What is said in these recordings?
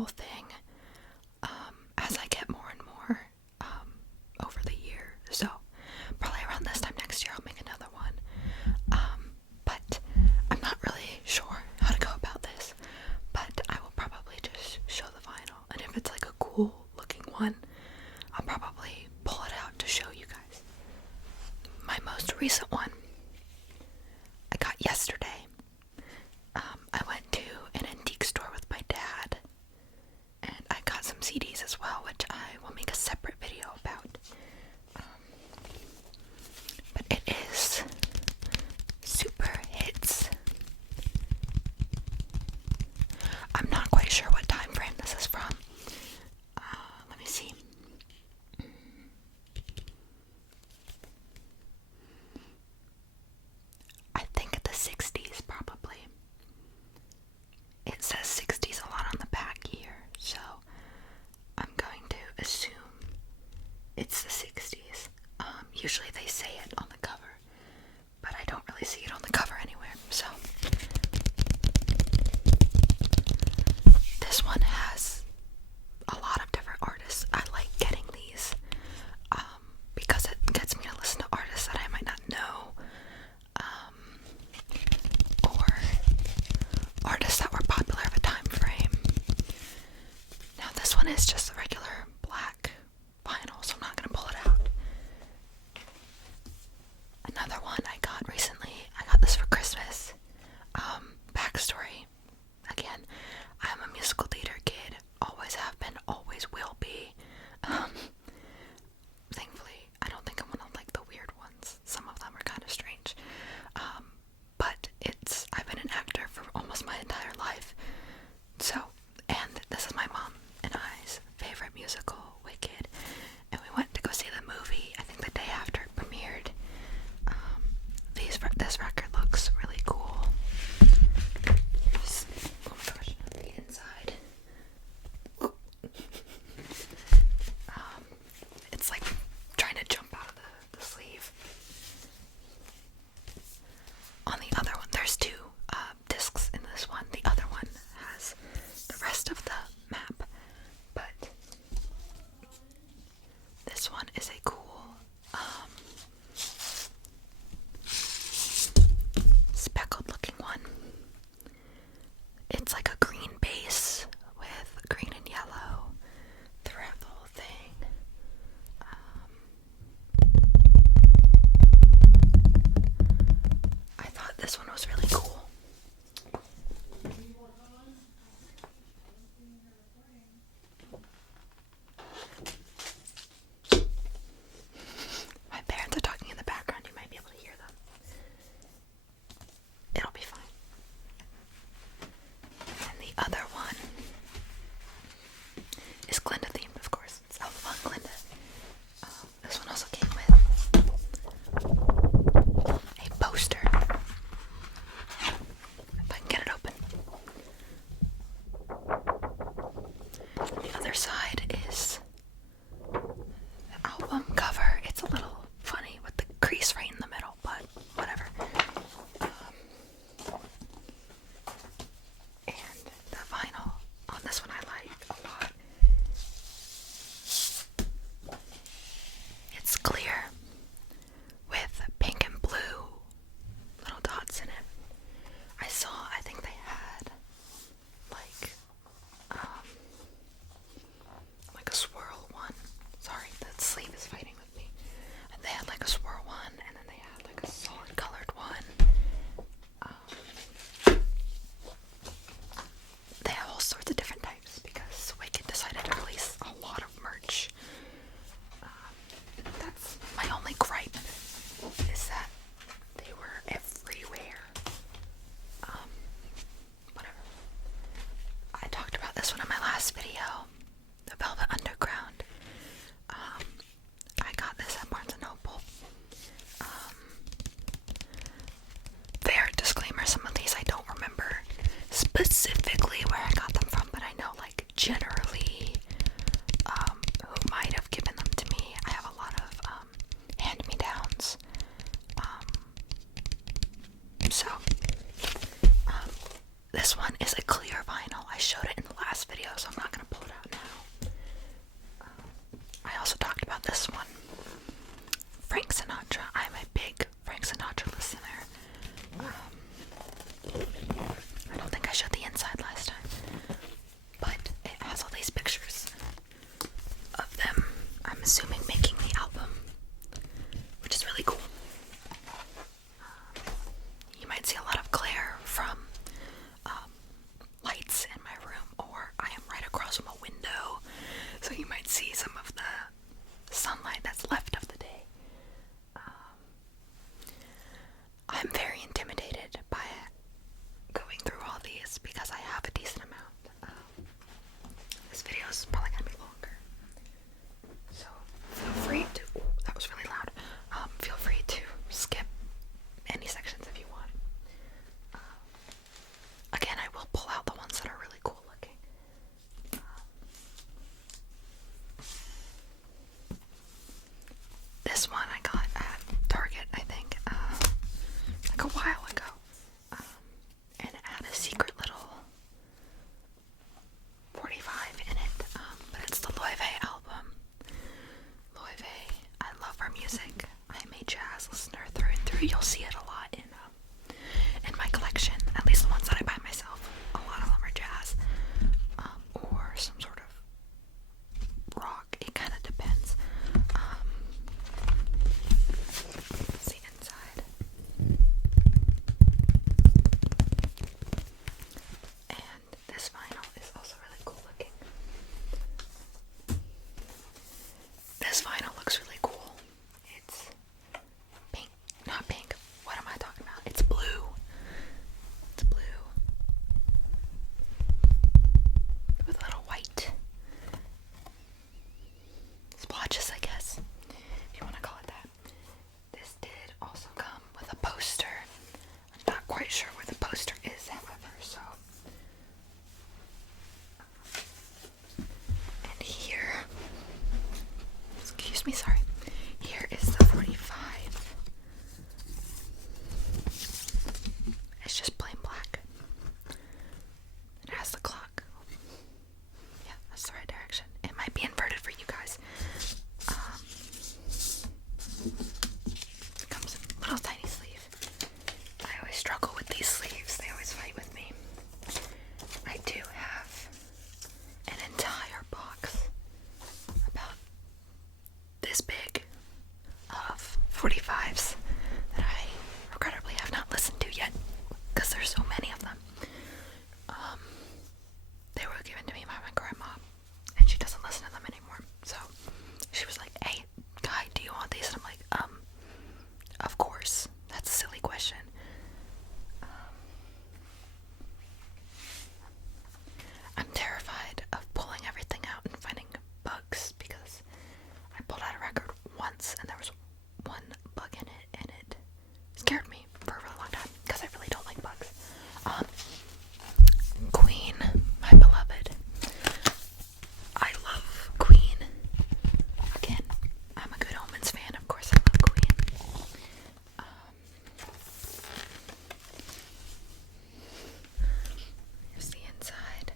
annual thing as I get more and more over the year. So probably around this time next year I'll make another one. But I'm not really sure how to go about this. But I will probably just show the vinyl. And if it's like a cool looking one, I'll probably pull it out to show you guys. My most recent one I got yesterday. I went to an antique store with my dad, and I got some CDs as well, which I will make a separate video about. But it is Super Hits. I'm not quite sure what time frame this is from. Let me see. I think the 60s probably. It says 60s a lot on the back here, so I'm going to assume it's the 60s. Usually they say it on the cover, but I don't really see it on the cover anywhere, so. This one has a lot of different artists. I like getting these because it gets me to listen to artists that I might not know, or artists that were popular of a time frame. Now this one is just a regular black vinyl, so I'm not gonna pull it out. Another one I got recently, I got this for Christmas. Backstory. Again, I'm a musical theater kid, always have been, always will be. Thankfully, I don't think I'm one of like the weird ones. Some of them are kind of strange. But I've been an actor for almost my entire life. So, and this is my mom and I's favorite musical, Wicked. And we went to go see the movie, I think the day after it premiered. This record looks really cool. Here's, oh my gosh, the inside. It's like trying to jump out of the sleeve. On the other one, there's two discs in this one. The other one has the rest of the map, but this one is a cool speckled looking one. It's like a green base with green and yellow throughout the whole thing. I thought this one was really cool. My parents are talking in the background. You might be able to hear them. It'll be fine. And the other one is Glinda themed, of course. It's Elfa von Glinda. This one also came with a poster. If I can get it open. The other side is the album cover. It's a little funny with the crease right in the middle, but whatever. And the vinyl on this one I like a lot. It's clear with pink and blue little dots in it. I think they had like a swirl one. Sorry, the sleeve is fighting with me. And they had like a swirl one, and then they had like a solid colored one. They have all sorts of different types because Wicked decided to release a lot of merch. That's my only gripe, is that they were everywhere. Whatever. I talked about this one in my last video, the Velvet Underground. I got this at Barnes & Noble. Fair disclaimer, some of these I don't remember specifically where I got them from, but I know like generally who might have given them to me. I have a lot of hand-me-downs. This one is a clear vinyl. I showed it in the last video. video, so I'm not going to pull it out now. I also talked about this one. Frank Sinatra. I'm a big Frank Sinatra listener. I don't think I showed the inside last time, but it has all these pictures of them, I'm assuming, making the album, which is really cool. You might see a lot of glare from lights in my room, or I am right across from a window, so you might see some of the sunlight that's left of the day. I'm very intimidated by going through all these because I have a decent amount. This video is probably going to be longer, so feel free to, that was really loud, feel free to skip any sections if you want. Again, I will pull out the ones that are really cool looking. This one I got at Target, I think, like a while ago, and it had a secret little 45 in it, but it's the Loewe album. Loewe, I love her music. I'm a jazz listener through and through. You'll see it a lot in my collection, at least the ones that I buy myself. A lot of them are jazz, or some sort of rock. It kind of depends. See inside. And this vinyl is also really cool looking. This vinyl looks really cool. It's pink, not pink. What am I talking about? It's blue. It's blue with little white splotches, I guess, if you want to call it that. This did also come with a poster. I'm not quite sure where the poster is, however, so. And here, excuse me, sorry. Here is the 45. It's just plain black. It has the clock. Yeah, that's the right direction. It might be inverted for you guys. It comes in a little tiny sleeve. I always struggle with these sleeves. They always fight with me. I do have an entire box about this big of 45s that I regrettably have not listened to yet because there's so many of them. They were given to me by my grandma, and she doesn't listen to them anymore. So she was like, "Hey, Guy, do you want these?" And I'm like, of course. That's a silly question. I'm terrified of pulling everything out and finding bugs because I pulled out a record once and there was one bug in it, and it scared me for a really long time because I really don't like bugs. Queen, my beloved. I love Queen. Again, I'm a Good Omens fan, of course I love Queen. Here's the inside.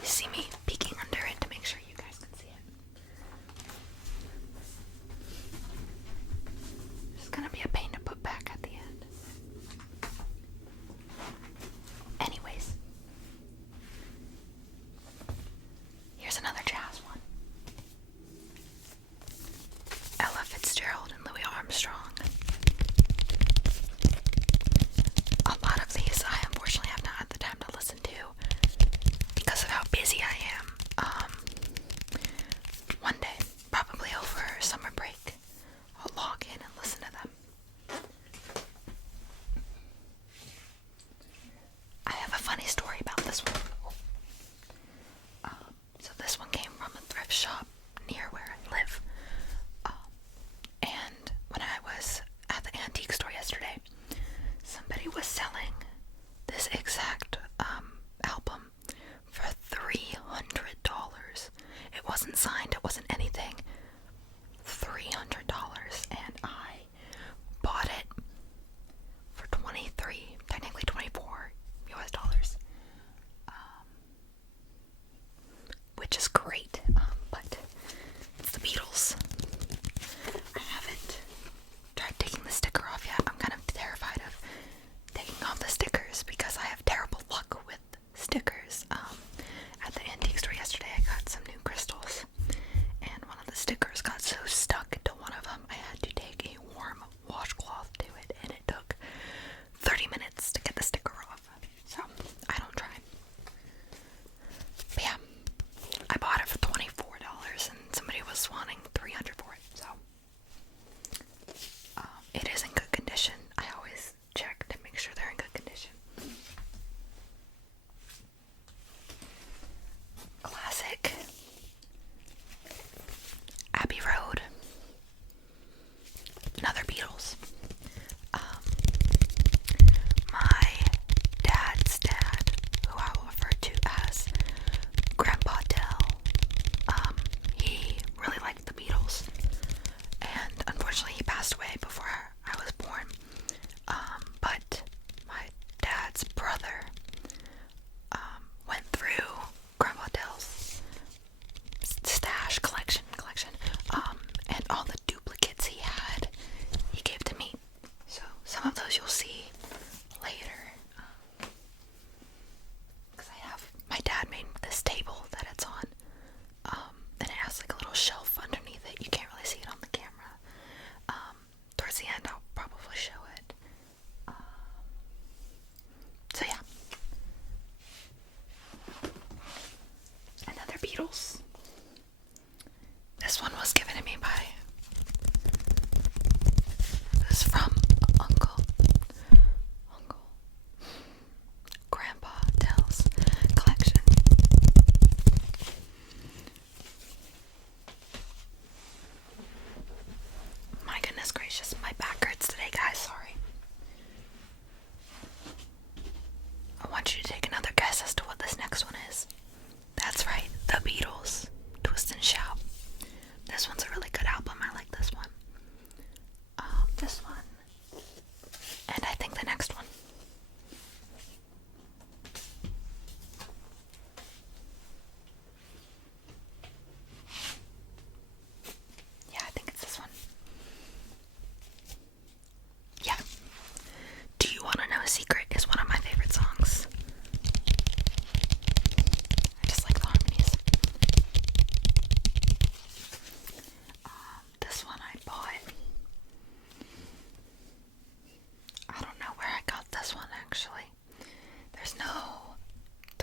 You see me peeking under it to make sure you guys can see it. It's gonna be a pain to put back at the end. Anyways, here's another jazz one. Ella Fitzgerald and Louis Armstrong. A lot of these I unfortunately have not had the time to listen to because of how busy I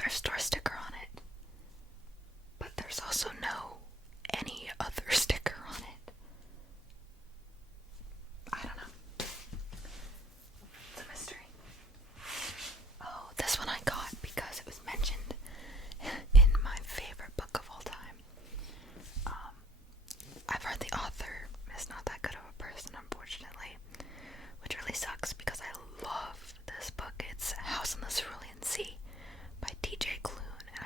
thrift store sticker on it. But there's also no any other sticker on it. I don't know. It's a mystery. Oh, this one I got because it was mentioned in my favorite book of all time. I've heard the author is not that good of a person, unfortunately, which really sucks because I love this book. It's House on the Cerulean Sea by TJ Klune, and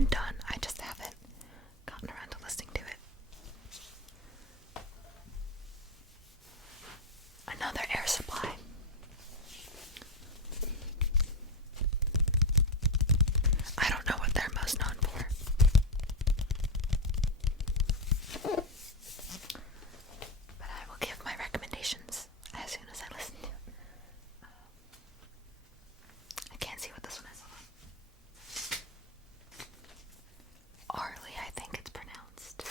one done. I just haven't gotten around to listening to it. Another Air Supply. I don't know what they're most known for. But I will give my recommendations as soon as I listen to it. I can't see what this one is on. Arlie, I think it's pronounced.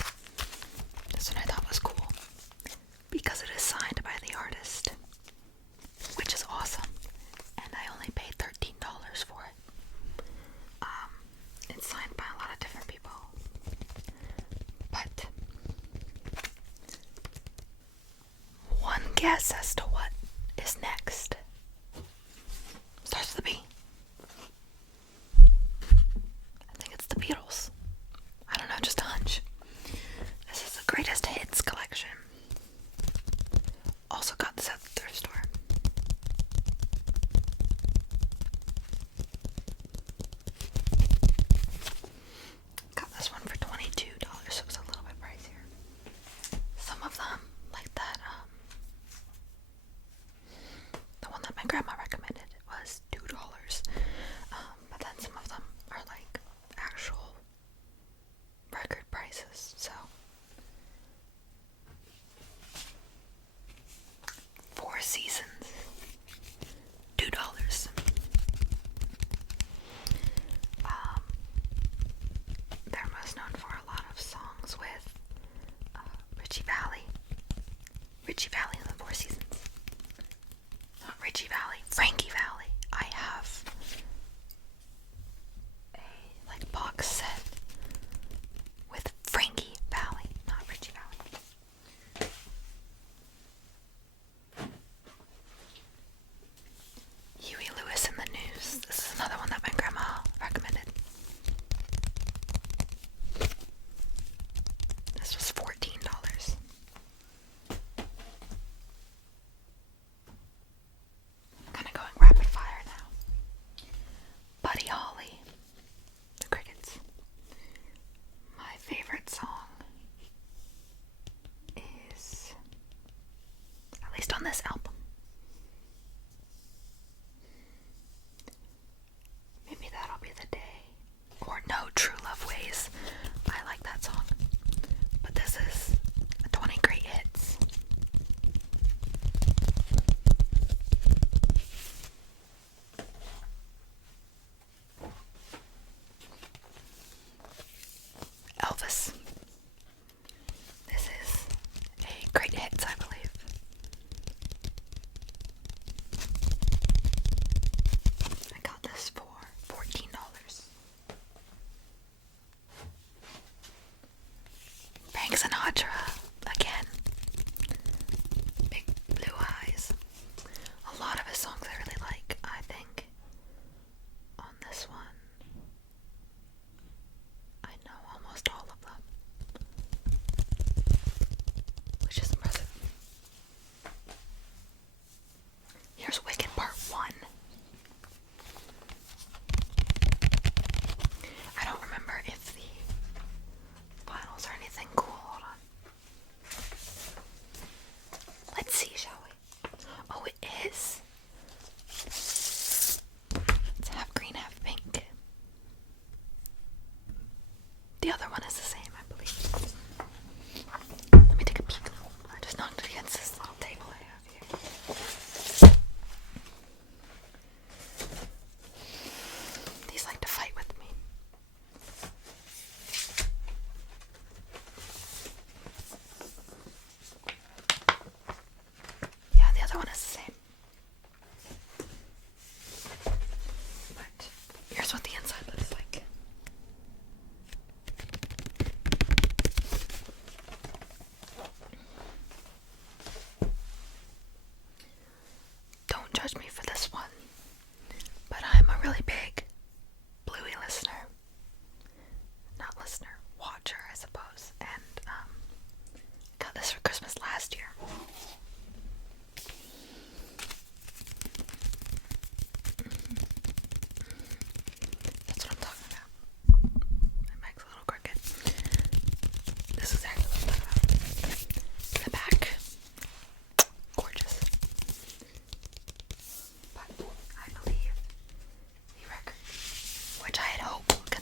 This one I thought was cool because it is signed by the artist, which is awesome. And I only paid $13 for it. It's signed by a lot of different people. But one guess as to what is next. Starts with a B. I think it's the Beatles. I don't know, just a hunch. This is the greatest hits collection. Also got this at the thrift store. Got this one for $22, so it was a little bit pricier. Some of them, like that, the one that my grandma recommended was $2. But then some of them are like actual record prices, so Four Seasons, $2. They're most known for a lot of songs with Richie Valens and the Four Seasons. Not Richie Valens, Frankie Valli. I have a like box set with Frankie Valli, not Richie Valens. Huey Lewis in the News. This is another one that my grandma recommended. This was $14. I'm kind of going rapid fire now. Buddy Holly, The Crickets. My favorite song is, at least on this album, Maybe That'll Be the Day, or No True Love Ways. I like that song. But this is 20 Great Hits. Elvis. This is a Great Hits, I believe. I got this for $14. Frank Sinatra, again. Big Blue Eyes. A lot of his songs I really like, I think. On this one, I know almost all of them, which is impressive. Here's Wicked Part 1. I don't remember if the vinyls are anything cool. Hold on.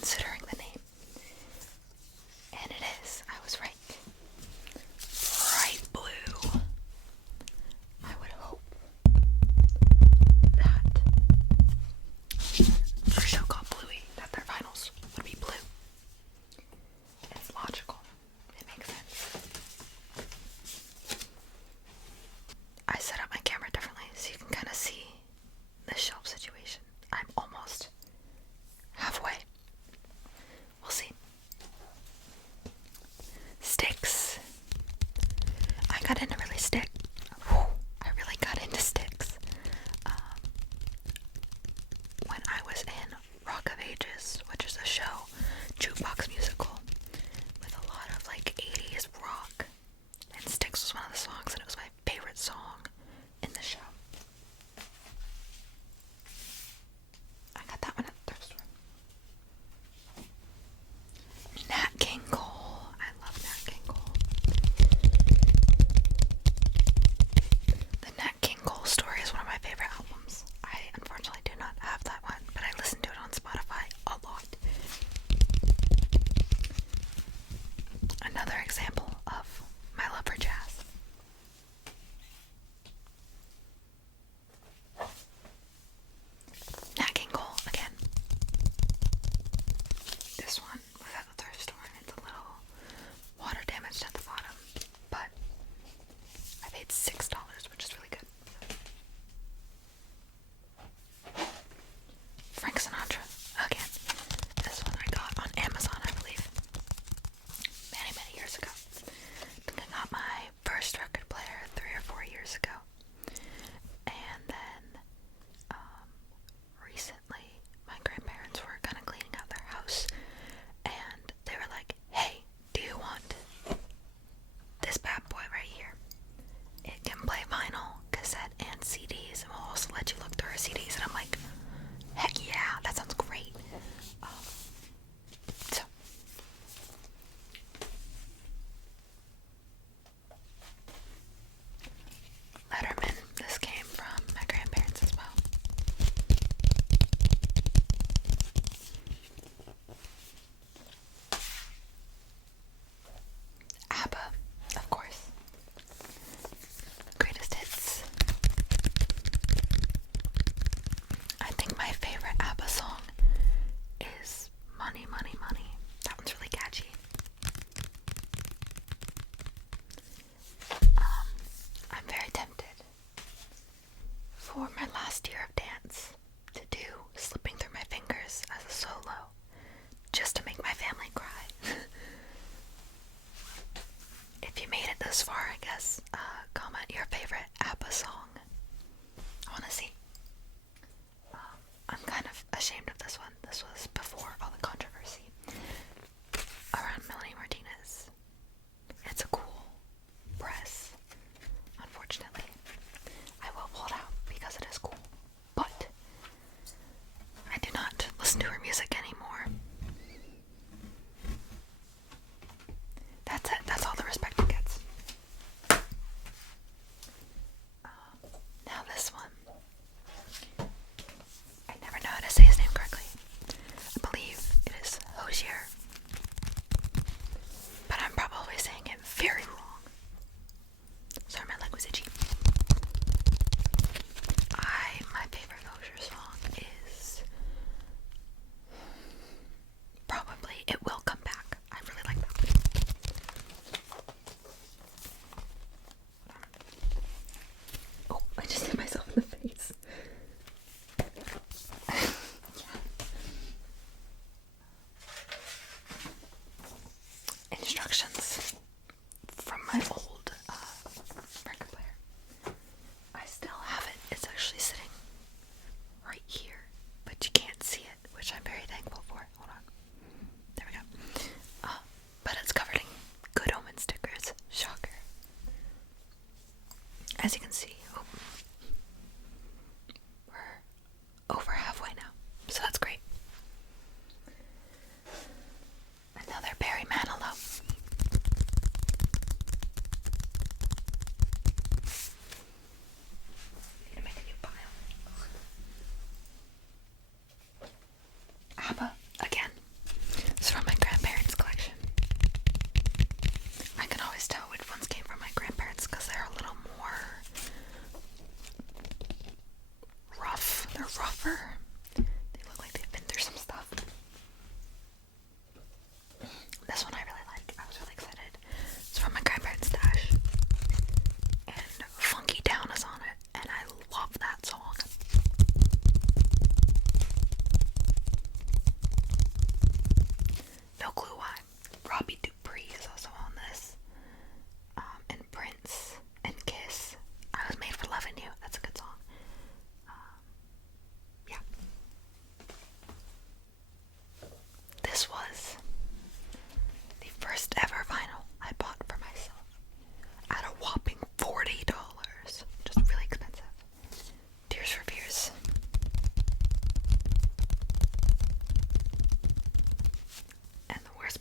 considering the name. And it is. I was right. Bright blue. I would hope that for a show called Bluey, that their finals would be blue. It's logical. It makes sense. I set up my camera differently so you can kind of see the shelf situation. I'm almost halfway. We'll see.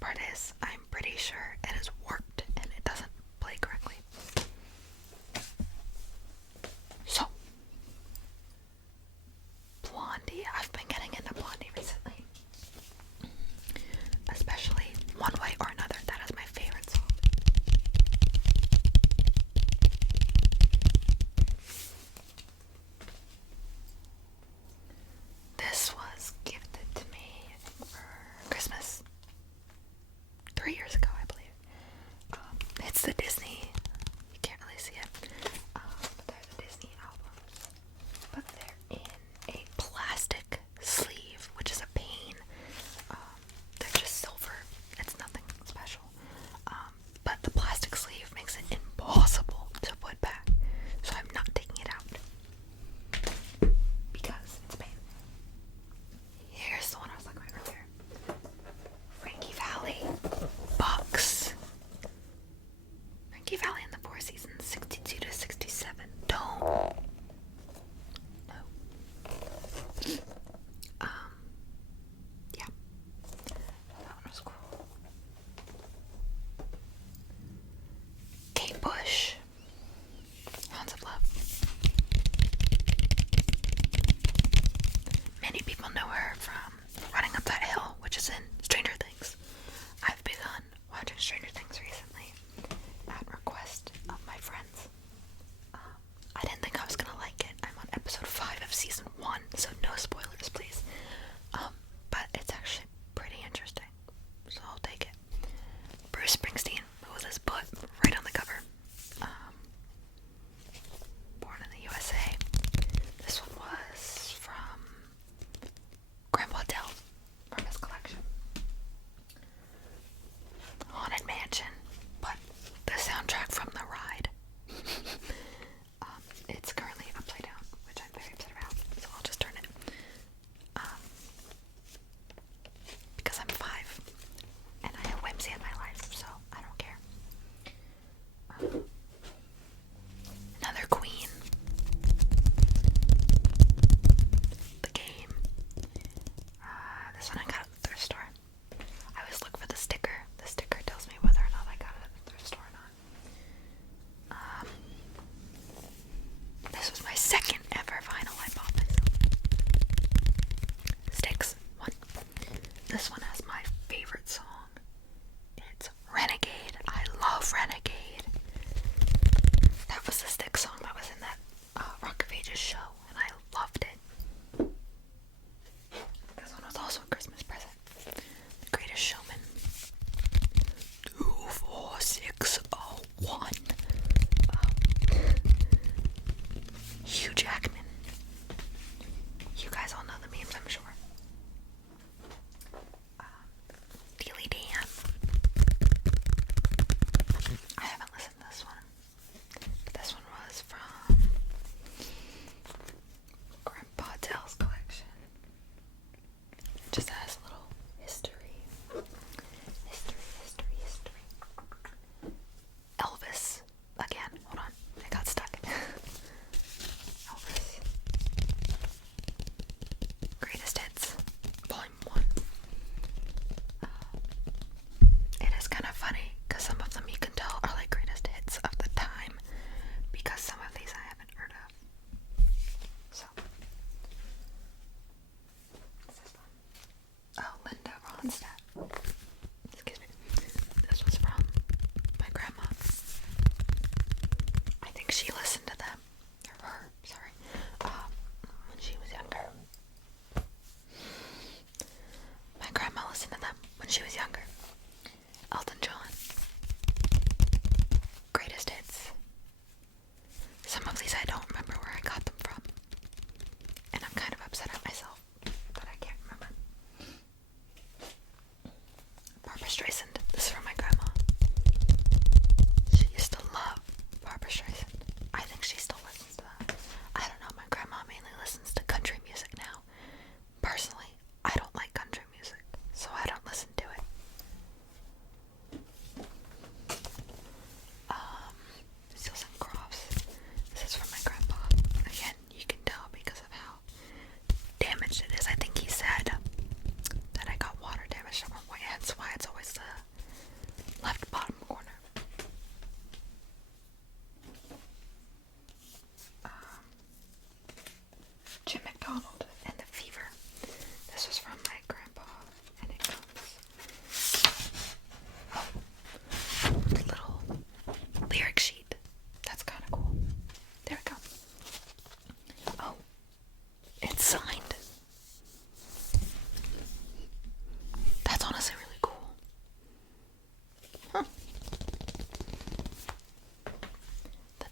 part is, I'm pretty sure it is warped and it doesn't play correctly. So, Blondie. I've been getting into Blondie recently. Especially One Way or Another. That is my favorite song. This was gifted to me for Christmas 3 years ago, I believe. It's the Disney. You can't really see it. But they're the Disney albums. But they're in a plastic sleeve, which is a pain. They're just silver. It's nothing special. But the plastic sleeve makes it impossible to put back. So I'm not taking it out. Because it's a pain. Here's the one I was looking at earlier. Frankie Valli. Bucks. Frankie Valli in the Four Seasons, 62 to 67. Don't. No. Yeah. That one was cool. Kate Bush. Hounds of Love. Many people know her from Running Up That Hill, which is in Stranger Things. I've begun watching Stranger Things recently at request of my friends. I didn't think I was gonna like it. I'm on episode 5 of season 1, so no spoilers, please. But it's actually pretty interesting, so I'll take it. Bruce Springsteen, who was his butt right on the cover. Born in the USA. This one was from Grandpa Dell, from his collection. Haunted Mansion, but the soundtrack from The Ride. It's currently upside down, which I'm very upset about, so I'll just turn it. Because I'm 5, and I have whimsy in my life, so I don't care. Another Queen. The Game. This one I got at the thrift store. I always look for the sticker. The sticker tells me whether or not I got it at the thrift store or not. This was my second ever vinyl I bought myself. Styx. One. This one has my favorite song. It's Renegade. I love Renegade. That was the Styx song that was in that Rock of Ages show, and I loved it. This one was also a Christmas present. The Greatest Showman. 24601. Hugh Jackman. You guys all know the memes, I'm sure. Steely Dan. I haven't listened to this one. But this one was from Grandpa Dell's collection. It just has a little history. History. Elvis. Again, hold on. I got stuck. Elvis. Greatest Hits. Volume 1. It is kind of funny, because some of them you can tell are like greatest hits of the time, because some of these I haven't heard of. So. What's this one? Oh, Linda Ronstadt. Excuse me. This was from my grandma. I think she listened to them, or her, sorry, when she was younger. My grandma listened to them when she was younger. Elton John. Greatest Hits. Some of these I don't remember where I got them from. And I'm kind of upset at myself that I can't remember.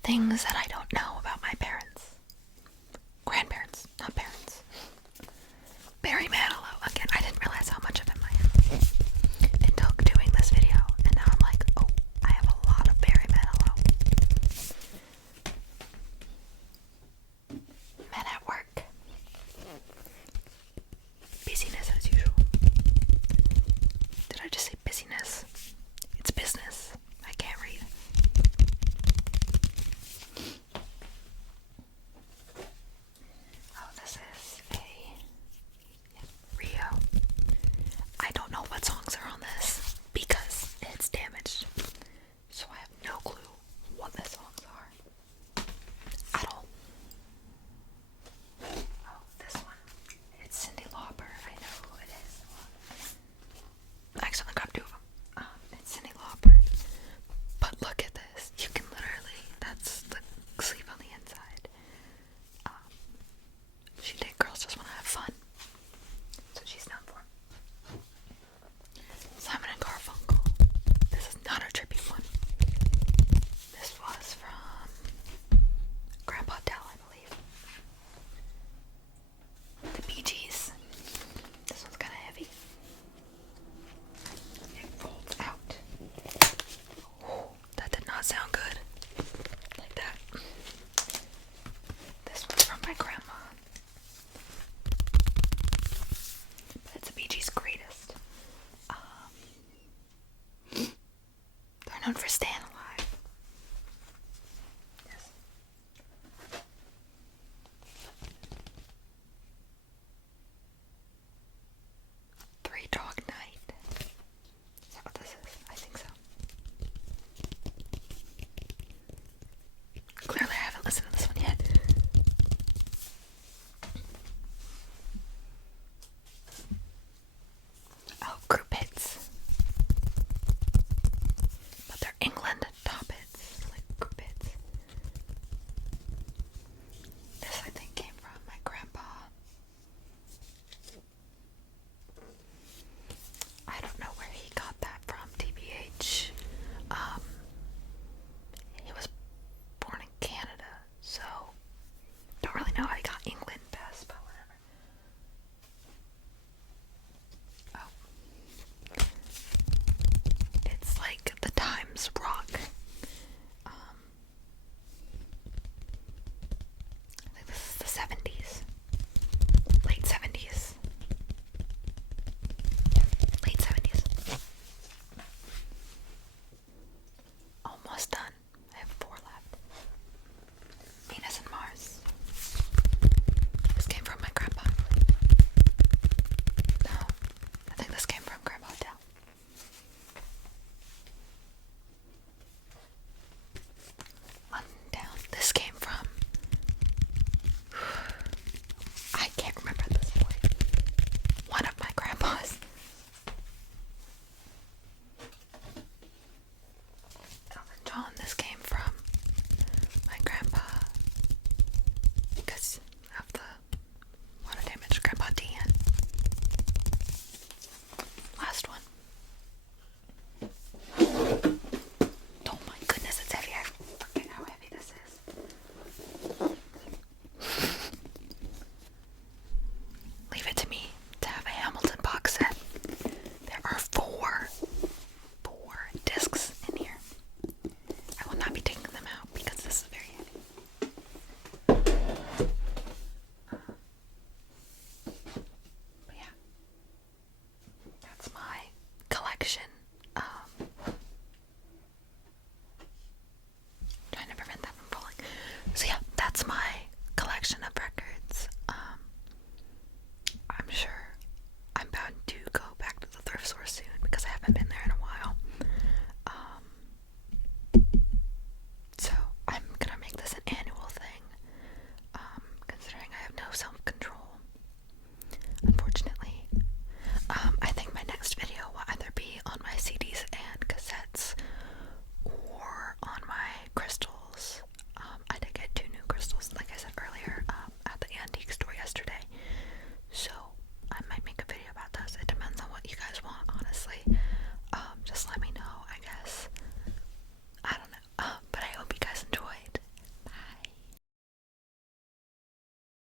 Things that I don't know about my parents. Grandparents, not parents. Barry Manilow. Again, I didn't realize how much of him I have until doing this video. And now I'm like, oh, I have a lot of Barry Manilow. Men at work. Busyness as usual. Did I just say busyness? It's business. I can't read. Oh, this is a Rio. I don't know what songs are on this because it's damaged. So I have no clue what the songs are at all. Oh, this one. It's Cyndi Lauper. I know who it is. I accidentally grabbed two of them. It's Cyndi Lauper. But look at this. You can literally, that's the sleeve on the inside. She did Girls Just Wanna Have Fun. That's what she's known for. Simon and Garfunkel. This is not a trippy one. This was from Grandpa Dell, I believe. The Bee Gees. This one's kind of heavy. It folds out. Ooh, that did not sound good. Like that. This one's from my grandma. But it's the Bee Gees' greatest. They're known for Stanley.